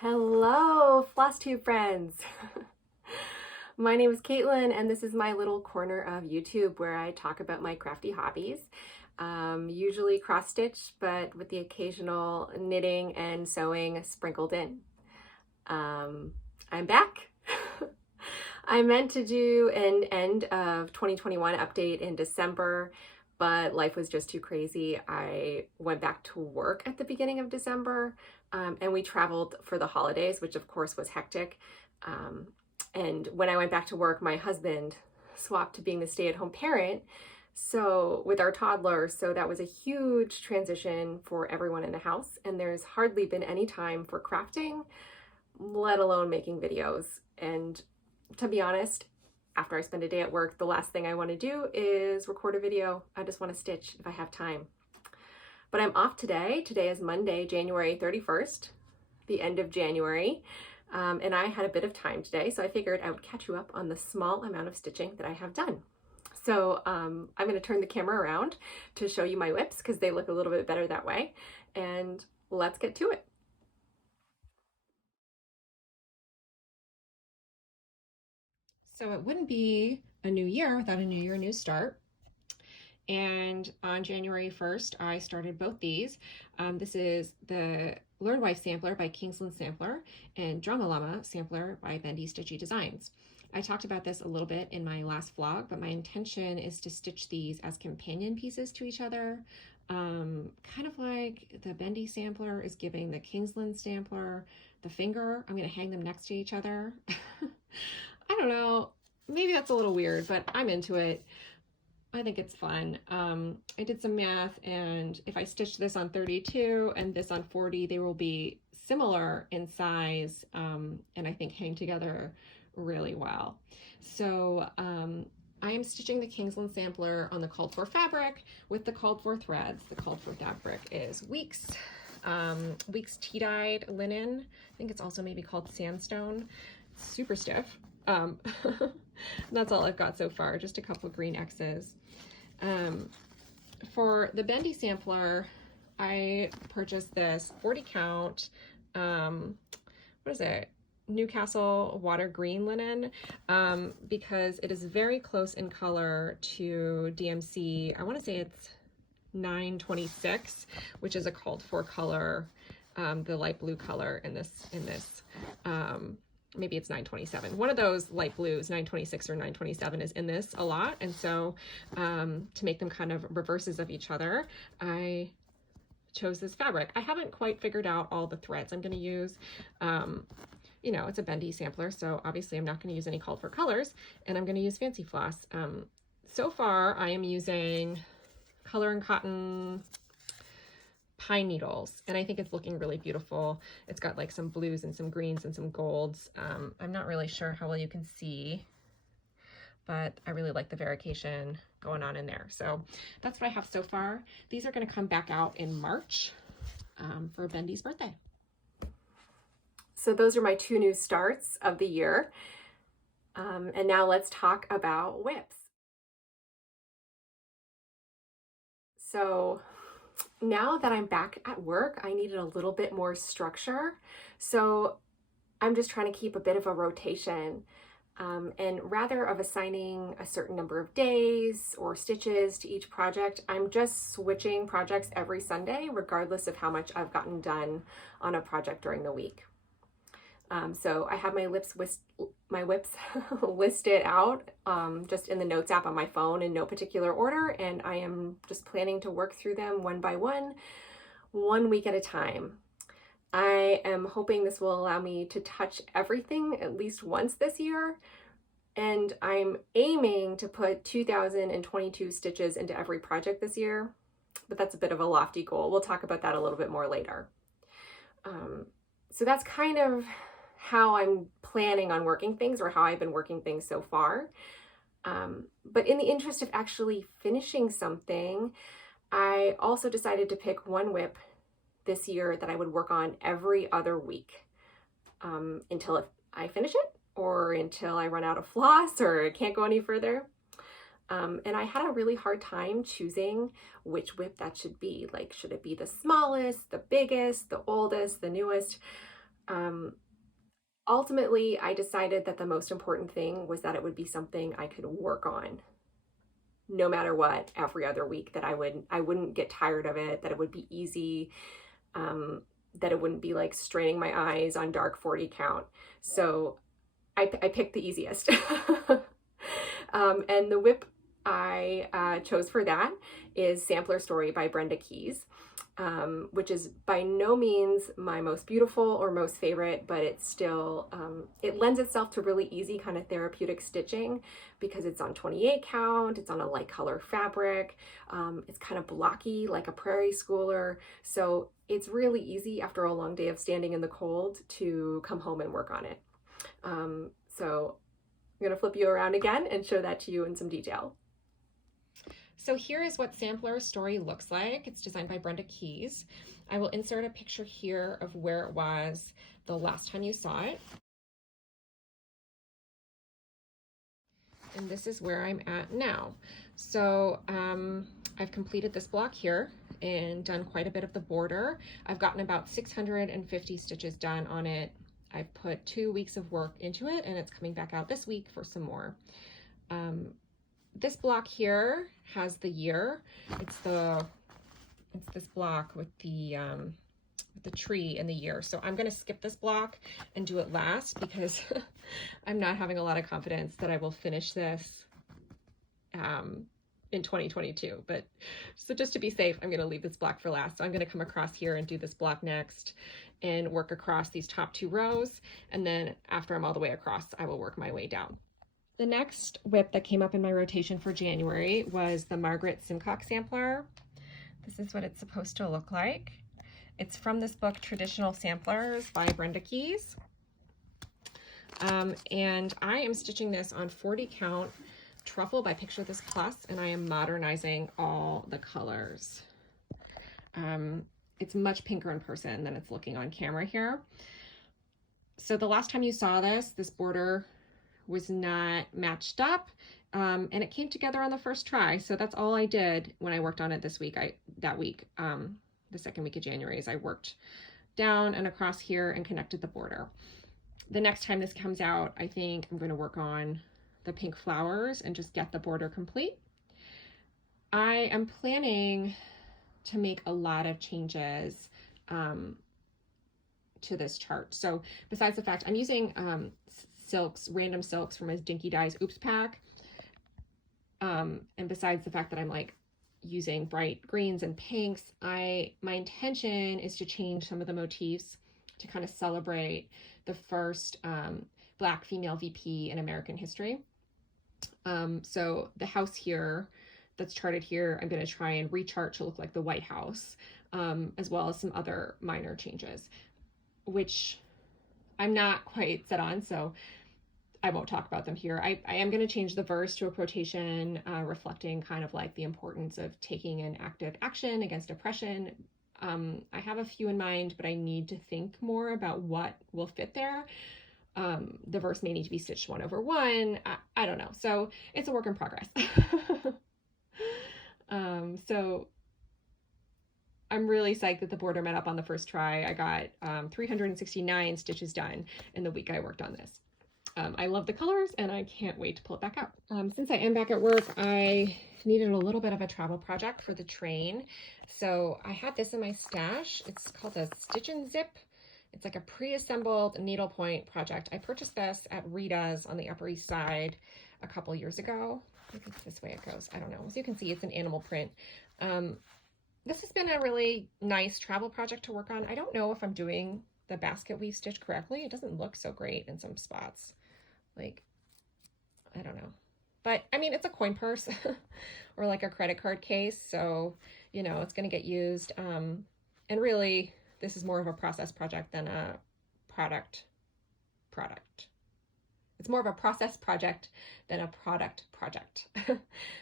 Hello, FlossTube friends. My name is Caitlin, and this is my little corner of YouTube where I talk about my crafty hobbies, usually cross-stitch, but with the occasional knitting and sewing sprinkled in. I'm back. I meant to do an end of 2021 update in December, but life was just too crazy. I went back to work at the beginning of December, and we traveled for the holidays, which of course was hectic. And when I went back to work, my husband swapped to being the stay-at-home parent, so with our toddler, so that was a huge transition for everyone in the house, and there's hardly been any time for crafting, let alone making videos. And to be honest, after I spend a day at work, the last thing I want to do is record a video. I just want to stitch if I have time. But I'm off today. Today is Monday, January 31st, the end of January. And I had a bit of time today, so I figured I would catch you up on the small amount of stitching that I have done. So I'm going to turn the camera around to show you my whips because they look a little bit better that way. And let's get to it. So it wouldn't be a new year without a new year, new start. And on January 1st, I started both these. This is the Learned Wife Sampler by Kingsland Sampler and Drama Llama Sampler by Bendy Stitchy Designs. I talked about this a little bit in my last vlog, but my intention is to stitch these as companion pieces to each other. Kind of like the Bendy Sampler is giving the Kingsland Sampler the finger. I'm going to hang them next to each other. I don't know, maybe that's a little weird, but I'm into it. I think it's fun. I did some math, and if I stitch this on 32 and this on 40, they will be similar in size, and I think hang together really well. So I am stitching the Kingsland Sampler on the called for fabric with the called for threads. The called for fabric is Weeks tea-dyed linen. I think it's also maybe called sandstone. It's super stiff. That's all I've got so far, just a couple of green X's. For the Bendy Sampler, I purchased this 40 count, what is it? Newcastle water green linen, because it is very close in color to DMC. I want to say it's 926, which is a called for color, the light blue color in this, maybe it's 927. One of those light blues, 926 or 927, is in this a lot. And so to make them kind of reverses of each other, I chose this fabric. I haven't quite figured out all the threads I'm going to use. You know, it's a Bendy sampler, so obviously I'm not going to use any called for colors, and I'm going to use fancy floss. So far, I am using Color and Cotton pine needles, and I think it's looking really beautiful. It's got like some blues and some greens and some golds. I'm not really sure how well you can see, but I really like the variegation going on in there. So that's what I have so far. These are going to come back out in March for Bendy's birthday. So those are my two new starts of the year. And now let's talk about whips. So now that I'm back at work, I needed a little bit more structure. So I'm just trying to keep a bit of a rotation. And rather of assigning a certain number of days or stitches to each project, I'm just switching projects every Sunday, regardless of how much I've gotten done on a project during the week. So I have my whips listed out just in the notes app on my phone in no particular order, and I am just planning to work through them one by one week at a time. I am hoping this will allow me to touch everything at least once this year, and I'm aiming to put 2,022 stitches into every project this year, but that's a bit of a lofty goal. We'll talk about that a little bit more later. So that's kind of how I'm planning on working things, or how I've been working things so far. But in the interest of actually finishing something, I also decided to pick one whip this year that I would work on every other week until I finish it, or until I run out of floss or can't go any further. And I had a really hard time choosing which whip that should be. Like, should it be the smallest, the biggest, the oldest, the newest? Ultimately, I decided that the most important thing was that it would be something I could work on no matter what every other week, that I wouldn't get tired of it, that it would be easy, that it wouldn't be like straining my eyes on dark 40 count. So I picked the easiest. And the whip I chose for that is Sampler Story by Brenda Keyes, which is by no means my most beautiful or most favorite, but it's still, it lends itself to really easy kind of therapeutic stitching because it's on 28 count, it's on a light color fabric, it's kind of blocky like a prairie schooler. So it's really easy after a long day of standing in the cold to come home and work on it. So I'm going to flip you around again and show that to you in some detail. So here is what Sampler Story looks like. It's designed by Brenda Keyes. I will insert a picture here of where it was the last time you saw it. And this is where I'm at now. So I've completed this block here and done quite a bit of the border. I've gotten about 650 stitches done on it. I've put 2 weeks of work into it, and it's coming back out this week for some more. This block here has the year. It's this block with the tree and the year. So I'm going to skip this block and do it last because I'm not having a lot of confidence that I will finish this in 2022. But so just to be safe, I'm going to leave this block for last. So I'm going to come across here and do this block next and work across these top 2 rows. And then after I'm all the way across, I will work my way down. The next whip that came up in my rotation for January was the Margaret Simcock sampler. This is what it's supposed to look like. It's from this book, Traditional Samplers by Brenda Keyes. And I am stitching this on 40 count Truffle by Picture This Plus, and I am modernizing all the colors. It's much pinker in person than it's looking on camera here. So the last time you saw this border was not matched up, and it came together on the first try. So that's all I did when I worked on it this week. The second week of January, is I worked down and across here and connected the border. The next time this comes out, I think I'm going to work on the pink flowers and just get the border complete. I am planning to make a lot of changes to this chart. So besides the fact I'm using random silks from his Dinky Dyes Oops pack, and besides the fact that I'm like using bright greens and pinks, my intention is to change some of the motifs to kind of celebrate the first Black female VP in American history. So the house here that's charted here, I'm going to try and rechart to look like the White House, as well as some other minor changes, which I'm not quite set on, so I won't talk about them here. I am going to change the verse to a quotation reflecting kind of like the importance of taking an active action against oppression. I have a few in mind, but I need to think more about what will fit there. The verse may need to be stitched 1 over 1. I don't know. So it's a work in progress. So I'm really psyched that the border met up on the first try. I got 369 stitches done in the week I worked on this. I love the colors and I can't wait to pull it back out. Since I am back at work, I needed a little bit of a travel project for the train. So I had this in my stash. It's called a Stitch and Zip. It's like a pre-assembled needlepoint project. I purchased this at Rita's on the Upper East Side a couple years ago. I think it's this way it goes. I don't know. As you can see, it's an animal print. This has been a really nice travel project to work on. I don't know if I'm doing the basket weave stitch correctly. It doesn't look so great in some spots. Like, I don't know. But I mean, it's a coin purse or like a credit card case. So, you know, it's going to get used. And really, this is more of a process project than a product. It's more of a process project than a product project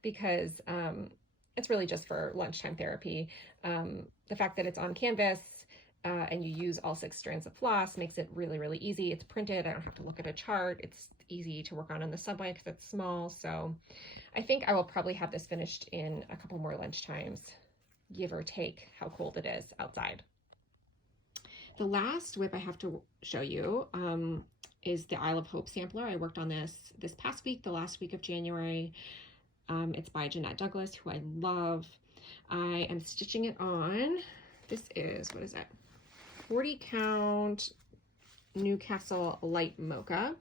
because it's really just for lunchtime therapy. The fact that it's on canvas and you use all 6 strands of floss makes it really, really easy. It's printed. I don't have to look at a chart. It's easy to work on the subway because it's small. So I think I will probably have this finished in a couple more lunchtimes, give or take how cold it is outside. The last WIP I have to show you is the Isle of Hope sampler. I worked on this past week, the last week of January. It's by Jeanette Douglas, who I love. I am stitching it on. This is, what is that? 40 count Newcastle light mocha.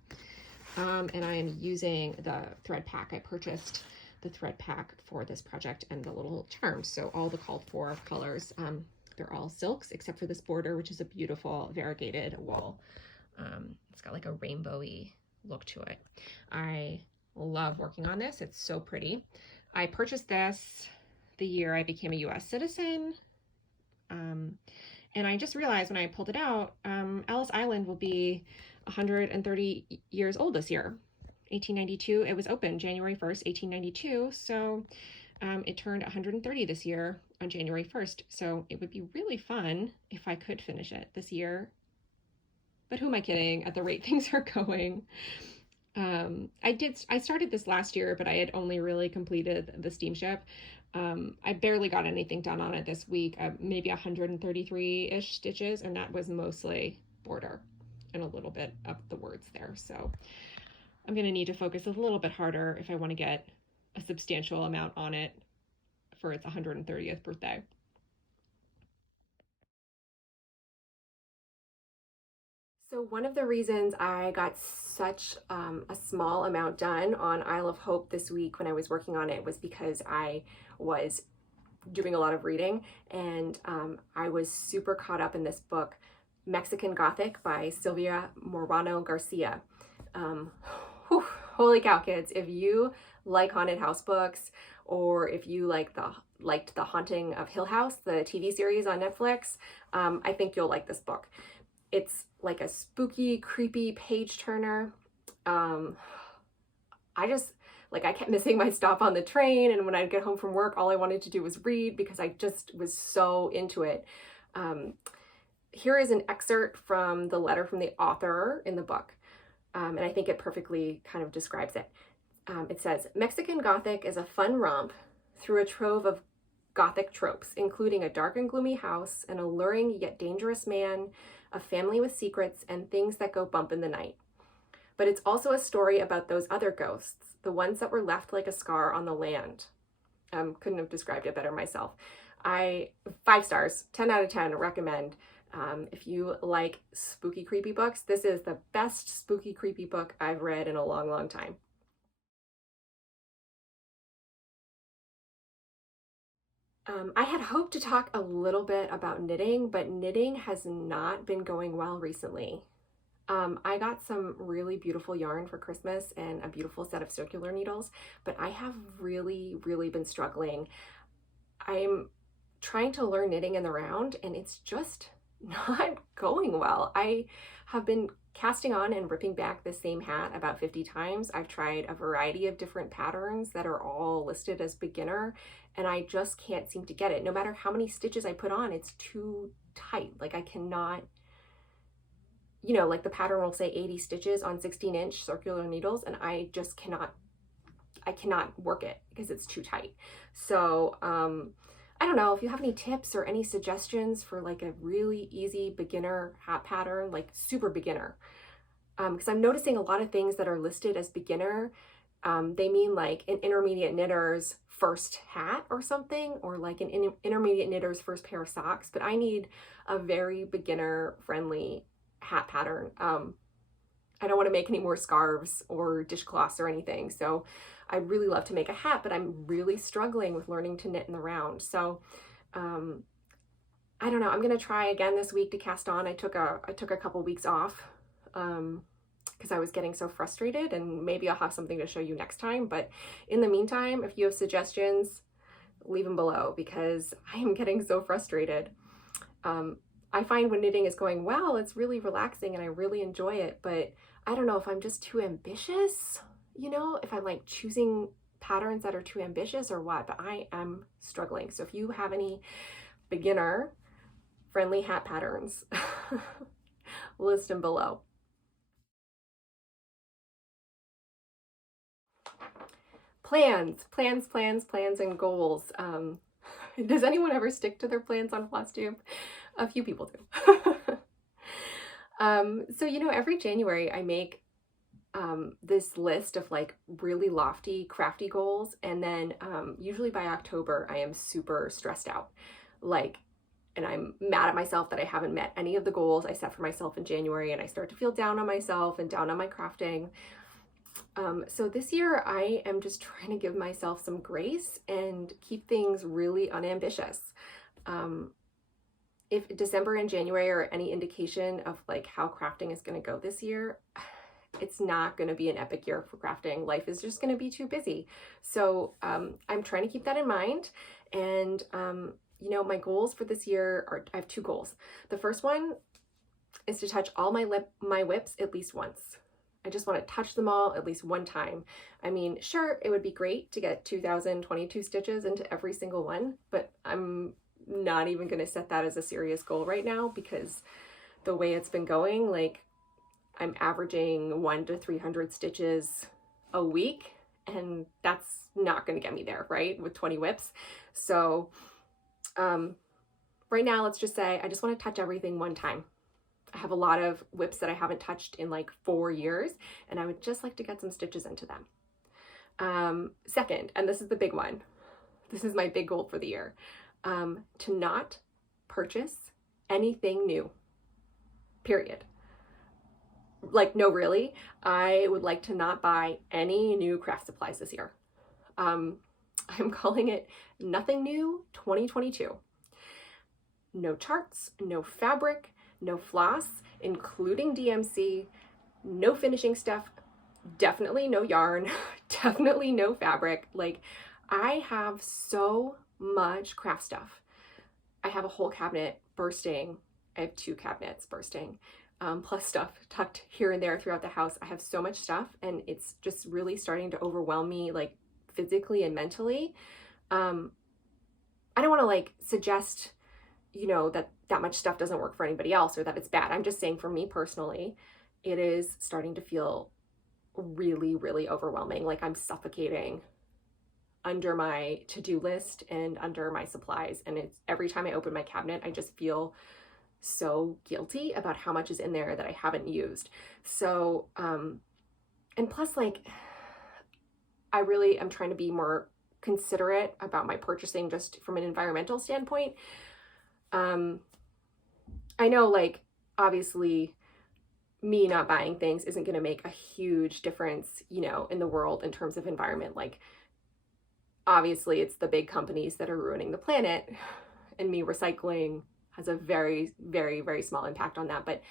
And I am using the thread pack. I purchased the thread pack for this project and the little charms. So all the called for colors, they're all silks except for this border, which is a beautiful variegated wool. It's got like a rainbowy look to it. I love working on this. It's so pretty. I purchased this the year I became a US citizen. And I just realized when I pulled it out, Ellis Island will be 130 years old this year. 1892, it was opened January 1st, 1892. So it turned 130 this year on January 1st. So it would be really fun if I could finish it this year. But who am I kidding at the rate things are going? I started this last year, but I had only really completed the steamship. I barely got anything done on it this week, maybe 133-ish stitches, and that was mostly border and a little bit of the words there. So I'm going to need to focus a little bit harder if I want to get a substantial amount on it for its 130th birthday. So one of the reasons I got such a small amount done on Isle of Hope this week when I was working on it was because I was doing a lot of reading, and I was super caught up in this book, Mexican Gothic by Sylvia Morano Garcia. Holy cow, kids. If you like haunted house books, or if you liked The Haunting of Hill House, the TV series on Netflix, I think you'll like this book. It's like a spooky, creepy page turner. I kept missing my stop on the train, and when I'd get home from work, all I wanted to do was read because I just was so into it. Here is an excerpt from the letter from the author in the book, and I think it perfectly kind of describes it. It says, Mexican Gothic is a fun romp through a trove of Gothic tropes, including a dark and gloomy house, an alluring yet dangerous man, a family with secrets, and things that go bump in the night. But it's also a story about those other ghosts, the ones that were left like a scar on the land. Couldn't have described it better myself. 5 stars, 10 out of 10, recommend. If you like spooky, creepy books, this is the best spooky, creepy book I've read in a long, long time. I had hoped to talk a little bit about knitting, but knitting has not been going well recently. I got some really beautiful yarn for Christmas and a beautiful set of circular needles, but I have really, really been struggling. I'm trying to learn knitting in the round, and it's just not going well. I have been casting on and ripping back the same hat about 50 times. I've tried a variety of different patterns that are all listed as beginner, and I just can't seem to get it. No matter how many stitches I put on, it's too tight. Like I cannot, like the pattern will say 80 stitches on 16-inch circular needles, and I just cannot work it because it's too tight. So I don't know if you have any tips or any suggestions for like a really easy beginner hat pattern, like super beginner. Because I'm noticing a lot of things that are listed as beginner, they mean like an intermediate knitter's first hat or something, or like an intermediate knitter's first pair of socks, but I need a very beginner friendly hat pattern. I don't want to make any more scarves or dishcloths or anything. So I'd really love to make a hat, but I'm really struggling with learning to knit in the round. So I don't know. I'm going to try again this week to cast on. I took a couple weeks off because I was getting so frustrated, and maybe I'll have something to show you next time. But in the meantime, if you have suggestions, leave them below because I am getting so frustrated. I find when knitting is going well, it's really relaxing and I really enjoy it, but I don't know if I'm just too ambitious, if I'm like choosing patterns that are too ambitious or what, but I am struggling. So if you have any beginner friendly hat patterns, list them below. Plans, and goals. Does anyone ever stick to their plans on FlossTube? A few people do. So, every January I make this list of like really lofty, crafty goals. And then usually by October, I am super stressed out. Like, and I'm mad at myself that I haven't met any of the goals I set for myself in January, and I start to feel down on myself and down on my crafting. So this year I am just trying to give myself some grace and keep things really unambitious. If December and January are any indication of like how crafting is going to go this year, it's not going to be an epic year for crafting. Life is just going to be too busy. So I'm trying to keep that in mind. And my goals for this year are, I have two goals. The first one is to touch all my whips at least once. I just want to touch them all at least one time. I mean, sure, it would be great to get 2022 stitches into every single one, but I'm not even going to set that as a serious goal right now, because the way it's been going, like, I'm averaging 100 to 300 stitches a week, and that's not going to get me there, right, with 20 whips. So right now, let's just say I just want to touch everything one time. I have a lot of whips that I haven't touched in like 4 years, and I would just like to get some stitches into them. Second, and this is the big one, this is my big goal for the year, to not purchase anything new, period. Like, no, really, I would like to not buy any new craft supplies this year. I'm calling it Nothing New 2022. No charts, no fabric, no floss, including DMC, no finishing stuff, definitely no yarn, definitely no fabric. Like, I have so much craft stuff. I have a whole cabinet bursting. I have 2 cabinets bursting, plus stuff tucked here and there throughout the house. I have so much stuff, and it's just really starting to overwhelm me, like physically and mentally. I don't want to like suggest, that much stuff doesn't work for anybody else or that it's bad. I'm just saying, for me personally, it is starting to feel really, really overwhelming. Like, I'm suffocating under my to-do list and under my supplies. And it's every time I open my cabinet, I just feel so guilty about how much is in there that I haven't used. So, and plus, like, I really am trying to be more considerate about my purchasing just from an environmental standpoint. I know, like, obviously me not buying things isn't going to make a huge difference, in the world in terms of environment. Like, obviously it's the big companies that are ruining the planet, and me recycling has a very, very, very small impact on that. But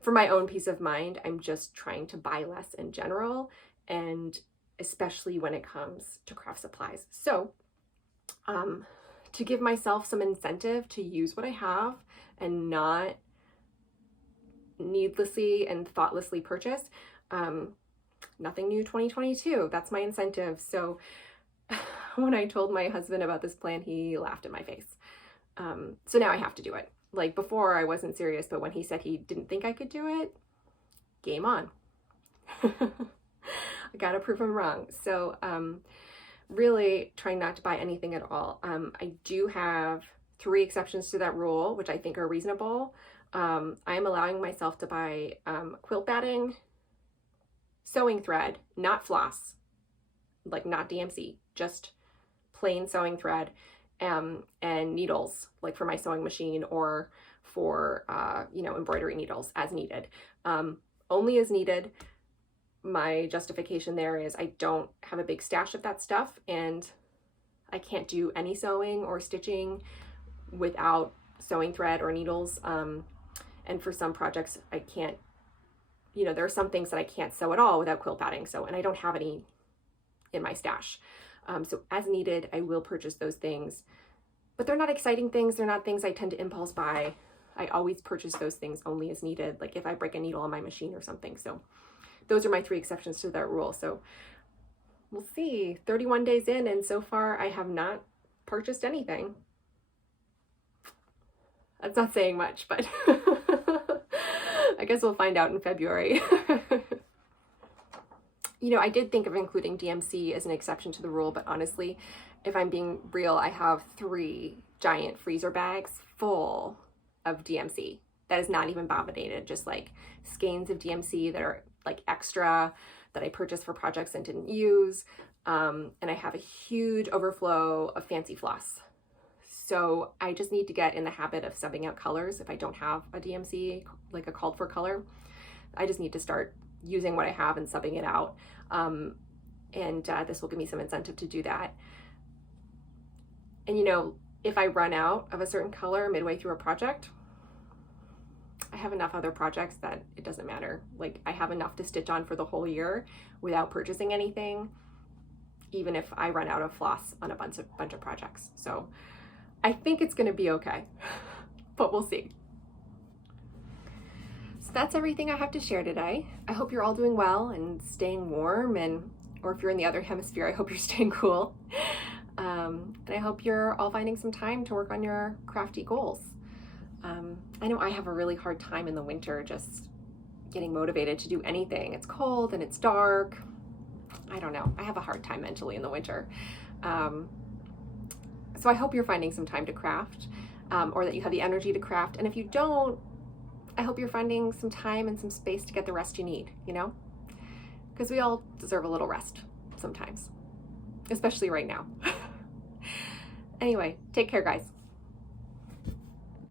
for my own peace of mind, I'm just trying to buy less in general, and especially when it comes to craft supplies. So, to give myself some incentive to use what I have and not needlessly and thoughtlessly purchase, Nothing New 2022, that's my incentive. So when I told my husband about this plan, he laughed in my face. So now I have to do it. Like, before I wasn't serious, but when he said he didn't think I could do it, game on. I gotta prove him wrong. So really trying not to buy anything at all. I do have 3 exceptions to that rule, which I think are reasonable. I am allowing myself to buy quilt batting, sewing thread, not floss, like not DMC, just plain sewing thread, and needles, like for my sewing machine or for, embroidery needles as needed. Only as needed. My justification there is I don't have a big stash of that stuff, and I can't do any sewing or stitching without sewing thread or needles. And for some projects, I can't, there are some things that I can't sew at all without quilt batting. So, and I don't have any in my stash. So as needed, I will purchase those things, but they're not exciting things. They're not things I tend to impulse buy. I always purchase those things only as needed, like if I break a needle on my machine or something. So those are my 3 exceptions to that rule. So we'll see. 31 days in, and so far I have not purchased anything. That's not saying much, but I guess we'll find out in February. I did think of including DMC as an exception to the rule, but honestly, if I'm being real, I have 3 giant freezer bags full of DMC that is not even bombinated, just like skeins of DMC that are like extra that I purchased for projects and didn't use. And I have a huge overflow of fancy floss. So I just need to get in the habit of subbing out colors if I don't have a DMC, like a called for color. I just need to start using what I have and subbing it out. This will give me some incentive to do that. And you know, if I run out of a certain color midway through a project, I have enough other projects that it doesn't matter. Like I have enough to stitch on for the whole year without purchasing anything, even if I run out of floss on a bunch of projects. So I think it's gonna be okay, but we'll see. So that's everything I have to share today. I hope you're all doing well and staying warm, or if you're in the other hemisphere, I hope you're staying cool. And I hope you're all finding some time to work on your crafty goals. I know I have a really hard time in the winter just getting motivated to do anything. It's cold and it's dark. I don't know. I have a hard time mentally in the winter. So I hope you're finding some time to craft, or that you have the energy to craft. And if you don't, I hope you're finding some time and some space to get the rest you need, you know? Because we all deserve a little rest sometimes, especially right now. Anyway, take care, guys.